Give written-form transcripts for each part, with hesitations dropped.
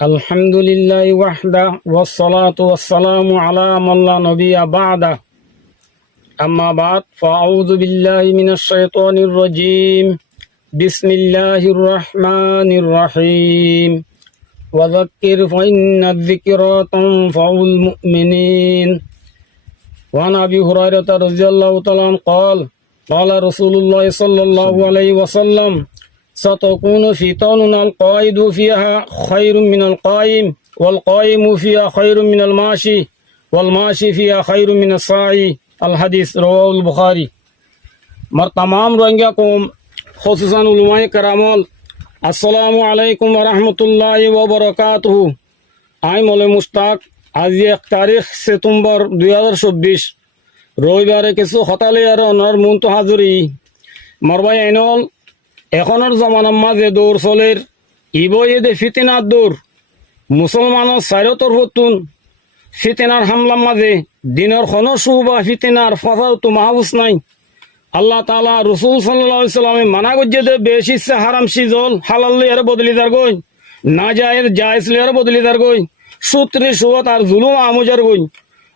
الحمد لله وحده والصلاة والسلام على من لا نبي بعده أما بعد فأعوذ بالله من الشيطان الرجيم بسم الله الرحمن الرحيم وذكر فإن الذكرى تنفع المؤمنين وعن أبي هريرة رضي الله تعالى عنه قال رسول الله صلى الله عليه وسلم ستكون فتن القائد فيها خير من القائم والقائم فيها خير من الماشي والماشي فيها خير من الساعي الحديث رواه البخاري مر تمام روهنگا قوم خصوصا علماء کرامل আসসালামু আলাইকুম ওয়া রাহমাতুল্লাহি ওয়া বারাকাতুহু আই মলে মুস্তাক আজ 1 তারিখ সেপ্টেম্বর 2024 রবিবারে কিছু হতালে আর অনার মুন্ত হাজুরি মারবাই আইনল এখনের জমানার মাঝে দৌড় চলের ইবয়েদে ফিতিনার দৌড় মুসলমানের চারো তরফতুন ফিতিনার হামলার মাঝে দিনের কোনো সুবা ফিতিনার ফাঁসাও তো মাহবুস নাই আল্লাহ তাআলা রাসূল সাল্লাল্লাহু আলাইহি সাল্লামে মানা করছে যে বেশি সে হারাম সিজল হালাল লিয়ার বদলি দার গই না জায়েজ লিয়ার বদলি দার গই সূত্রে সুবত আর জুলুম আমজার গই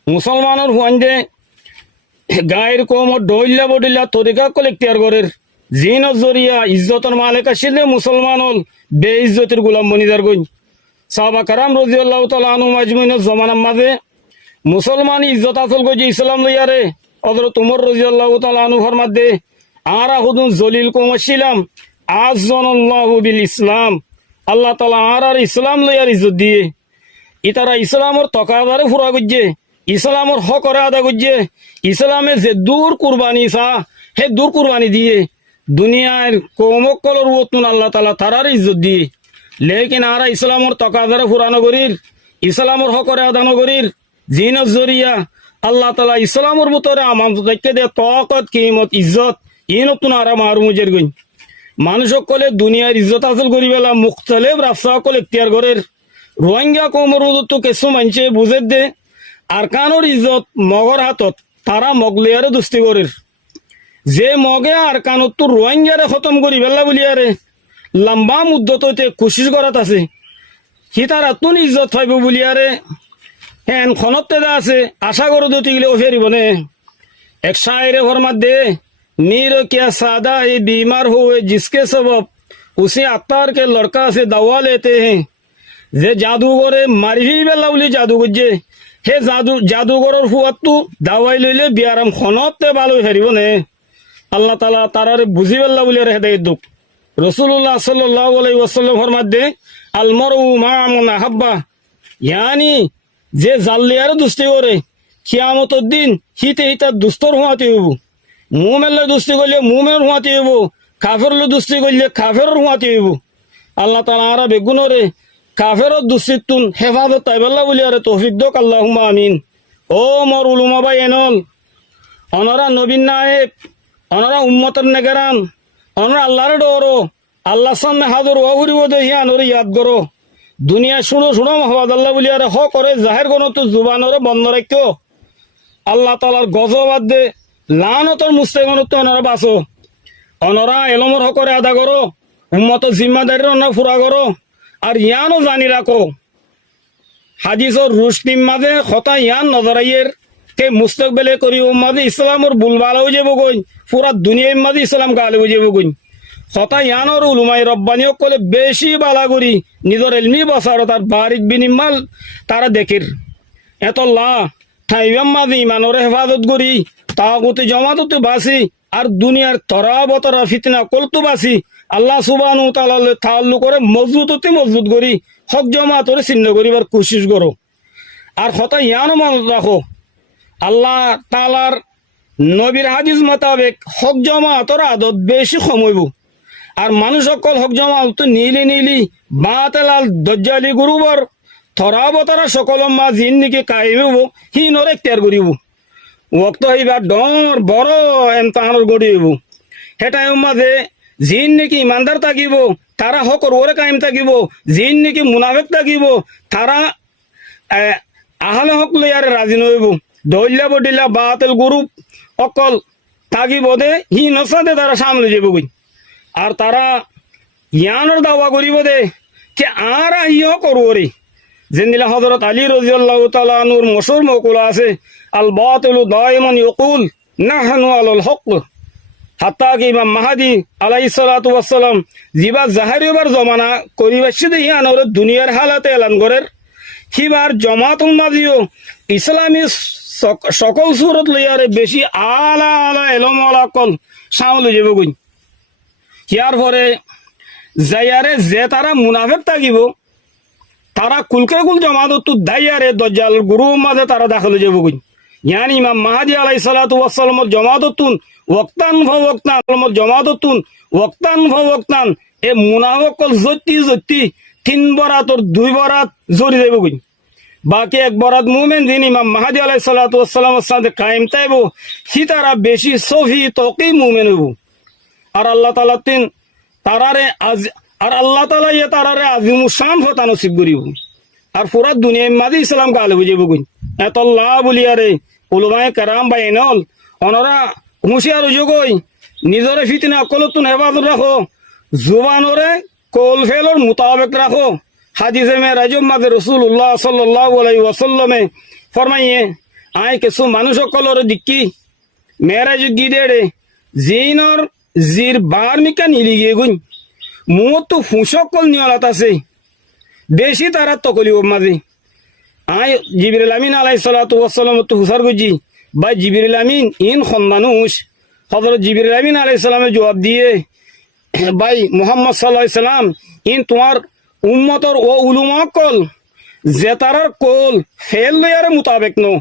মুসলমানের হুয়ান্দে গায়ের কম ডইল্লা বডিল্লা তরিকা কলেক্টিয়ার গরের জিন জরিয়া ইজ্জতের মালিক আসলে মুসলমান হল বেইজ্জতের গোলাম বনিদার গই সাহাবা কারাম রাদিয়াল্লাহু তাআলা আনহুম আজমাইনের জমানার মাঝে মুসলমান ইজ্জত আসল গজি ইসলাম লইয়ারে হযরত ওমর রাদিয়াল্লাহু তাআলা আনহু ফরমাদে আরা হুদুন জলিল কমছিলাম আযজানাল্লাহু বিল ইসলাম আল্লাহ তাআলা আর ইসলাম লইয়ার ইজ্জত দিয়ে ইতারা ইসলামের তকাদারে ফুরা গজ্জে ইসলামের হক করে আদা গজ্জে ইসলামের যে দূর কুরবানি সা হে দূর কুরবানি দিয়ে দুনিয়ার কৌমকলর ওতন আল্লাহ তাআলা তারার ইজ্জত দিয়ে লেকিন আরা ইসলামের তকাদারে ফুরানো করির ইসলামের হক করে আদা নগরীর জিনত জরিয়া আল্লাহ তাআলা ইসলামের ভিতরে আমানত দেখে দে তাকত কিমত ইজ্জত ইনতুন আরা মারুমুজের গই মানুষ সকলে দুনিয়ার ইজ্জত হাসিল করি বেলা মুখতালিফ রাস্তা সকল ইখতিয়ার করের রোহিঙ্গা কৌমের তো কিছু মানুষে বুঝে দে আর কানোর ইজ্জত মগর হাতত তারা মগলিয়ারে দুস্তি করের যে মগে আর কানত তো রোহিঙ্গারে খতম করি বেলা বলিয়ারে লম্বা মুদ্দত হইতে কোশিশ করাত আছে সি তার আতুন ইজ্জত থাকবে বলিয়ারে হ্যাঁ খনতে দা আছে আশা করো দতি গেলে ও ফেরিব নে এক শায়রে ফরমাত দে नीर क्या सादा ये बीमार हुए जिसके सबब उसी अख्तार के लड़का से दवा लेते हैं যে জাদুঘরে মারি বেলা বলি জাদুঘর যে হে জাদুঘরের ফুয়াতু দাওয়াই লইলে বিয়ারাম খনতে ভালো ফেরিব নে আল্লাহ তাআলা তারারে বুঝি বেলা বলি হেদায়েত দুক রাসূলুল্লাহ সাল্লাল্লাহু আলাইহি ওয়াসাল্লাম ফরমাত দে আল মারউ মা মান আহাব্বা ইয়ানি যে জাল্লিয়ারে দুস্তি করে কিয়ামতের দিন হিতে হিতা দুস্তর হওয়াতে হইব মুমেলে দুস্তি করলে মুমের হুয়াতে হইব কাফেরলে দুস্তি করলে কাফেরের হুয়াতে হইব আল্লাহ তাআলা আরা বেগুনরে কাফেরর দুস্তিতুন হেফাজত তাইবাল্লাহ বলি আরে তৌফিক দক আল্লাহুম্মা আমিন ও মোর উলামা ভাই এনল অনরা নবীন নায়েব অনরা উম্মতের নেগরান অনরা আল্লাহর ডরো আল্লাহর সামনে হাজির হওয়া করিব দে হিয়ানরে ইয়াদ করো দুনিয়া শুনো শুনো মাহবাদ আল্লাহ বলি আরে হ করে জাহির কোন তো জুবানরে বন্ধ রাখো আল্লাহ তাআলার গজবাদ দে লানতর মুস্তাকিমত অনরা বাসো অনরা এলমর হকরে আদা করো উম্মতের জিম্মাদারি অনরা ফুরা করো আর ইয়ানও জানি রাখো হাদিসর রুশনিম মাঝে খতা ইয়ান নজরাইয়ের কে মুস্তাকবেলে করি উম্মাদে ইসলামর বুলবালা হয়ে যাব গই পুরা দুনিয়ার মাঝে ইসলাম গালে হয়ে যাব গই খতা ইয়ানর উলুমাই রব্বানি কলে বেশি বালা করি নিজের এলমি বসারত আর বারিক বিনিমাল তারা দেখের এতল্লাহ ঠাইবাম মাঝে ইমানরে হেফাজত করি তাগুতে জমাততে বাসি আর দুনিয়ার তরা বতরা ফিতনা কলতু বাসি আল্লাহ সুবহানাহু ওয়া তাআলা তাআল্লুক করে মজবুততে মজবুত করি হক জমাতরে চিহ্ন করিবার কোশিশ করো আর কথা ইয়ানো মনে রাখো আল্লাহ তাআলার নবীর হাদিস মোতাবেক হক জমাতর আদত বেশি কমইব আর মানুষ সকল হক জমাত নীলি বাতেলাল দজ্জালি গুরুবর তরা বতরা সকল মা জিন্দিকে কায়েম হি নরে ইখতিয়ার করিব ওক্ত হইবা ডর বড় এমতাহানোর গড়িব হেটাই মাঝে জিন নাকি ইমানদার থাকিব তারা হকর ওরে কায়েম থাকিব জিন নাকি মুনাফিক থাকিব তারা আহলে হক লইয়ারে রাজি নইব দইল্লা বডিল্লা বাতিল গ্রুপ অকল থাকিব দে হি নসাদে তারা সামনে যাব আর তারা জ্ঞানের দাওয়া করিব দে যে আর আহিও করবরে যেদিলা হযরত আলী রাদিয়াল্লাহু তাআলা আনহুর মশহুর মকউলা আছে আল বাতিলু দাইমান ইয়াকুল নাহনু আলাল হক হাত্তা কি ইমাম মাহাদি আলাইহিস সালাতু ওয়াস সালাম জিবা জাহারিবার জমানা করিবাসি দেই আনর দুনিয়ার হালাতে এলান করের হিবার জামাতুল মাজিও ইসলামী সকল সুরত লইয়ারে বেশি আলা আলা এলমওয়ালা কল সামল যাব গুণ ইয়ার পরে যাইয়ারে যে তারা মুনাফিক থাকিব তারা কুলকে কুল জামাতত দাইয়ারে দজ্জাল গুরুর মাঝে তারা দাখল যাব গুণ ইয়ানি ইমাম মাহাদি আলাইহিস সালাতু ওয়াস সালামর জামাততুন ওয়াক্তান ফাওয়াক্তান জামাততুন ওয়াক্তান ফাওয়াক্তান এ মুনাফিক কল জতি জতি 3 বরাতর 2 বরাত জরি যাব গুণ বাকি এক বরাত মুমিন দিন ইমাম মাহাদি আলাইহিস সালাতু ওয়াস সালামের সাথে কায়েম তাইব সি তারা বেশি সফি তকি মুমিন হইব আর আল্লাহ তাআলা তিন তারারে আর আল্লাহ তাআলা ইয়া তারারে আজিমুস শান ফতা নসিব করিব আর পুরা দুনিয়ার মাঝে ইসলাম কালে বুঝিব গুণ এত আল্লাহ বলিয়ারে উলামায়ে কেরাম বাইনল অনরা হুঁশিয়ার হইজ কই নিজরে ফিতনা কলতুন হেফাজত রাখো জুবানরে কল ফেলর মুতাবিক রাখো হাদিসে মে রাজুম মাদে রাসূলুল্লাহ সাল্লাল্লাহু আলাইহি ওয়াসাল্লামে ফরমাইয়ে আই কিছু মানুষ সকলর দিক্কি মেরাজ গিদেড়ে জিনর জির বার্মিকা নিলিগে গুণ মুত তো ফুসকল নিয়লাত আছে বেশি তারা তকলিব মাঝে আই জিবরিল আমিন আলাইহিস সালাতু ওয়াস সালাম তো হুসার গুজি বা জিবরিল আমিন ইন খন মানুষ হযরত জিবরিল আমিন আলাইহিস সালামে জবাব দিয়ে ভাই মুহাম্মদ সাল্লাল্লাহু আলাইহি সাল্লাম ইন তোমার উম্মতর ও উলুমা কল যে তারার কল ফেল লয়ার মুতাবিক নো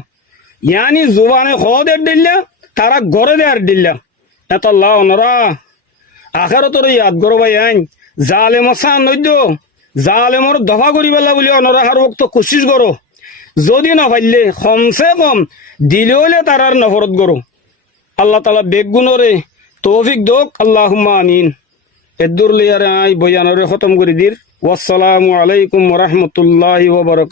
ইয়ানি জুবানে খদের দিল্লা তারা গরে দেয়ার দিল্লা এত আল্লাহ ওনরা আখিরাতর ইয়াদ গরো ভাই আইন জালেম সান নদ্য জালেমর দফা করিবাল্লা বলি ওনরা হার ওক্ত কোশিশ করো যদি না পাইলে কমসে কম দিলে হইলে তারার নফরত করো আল্লাহ তাআলা বেগুনরে তৌফিক দোক আল্লাহুম্মা আমিন এদুর লিয়ারে আই বয়ানরে খতম করে দির ওয়াসসালামু আলাইকুম ওয়া রাহমাতুল্লাহি ওয়া বারাকাতুহু।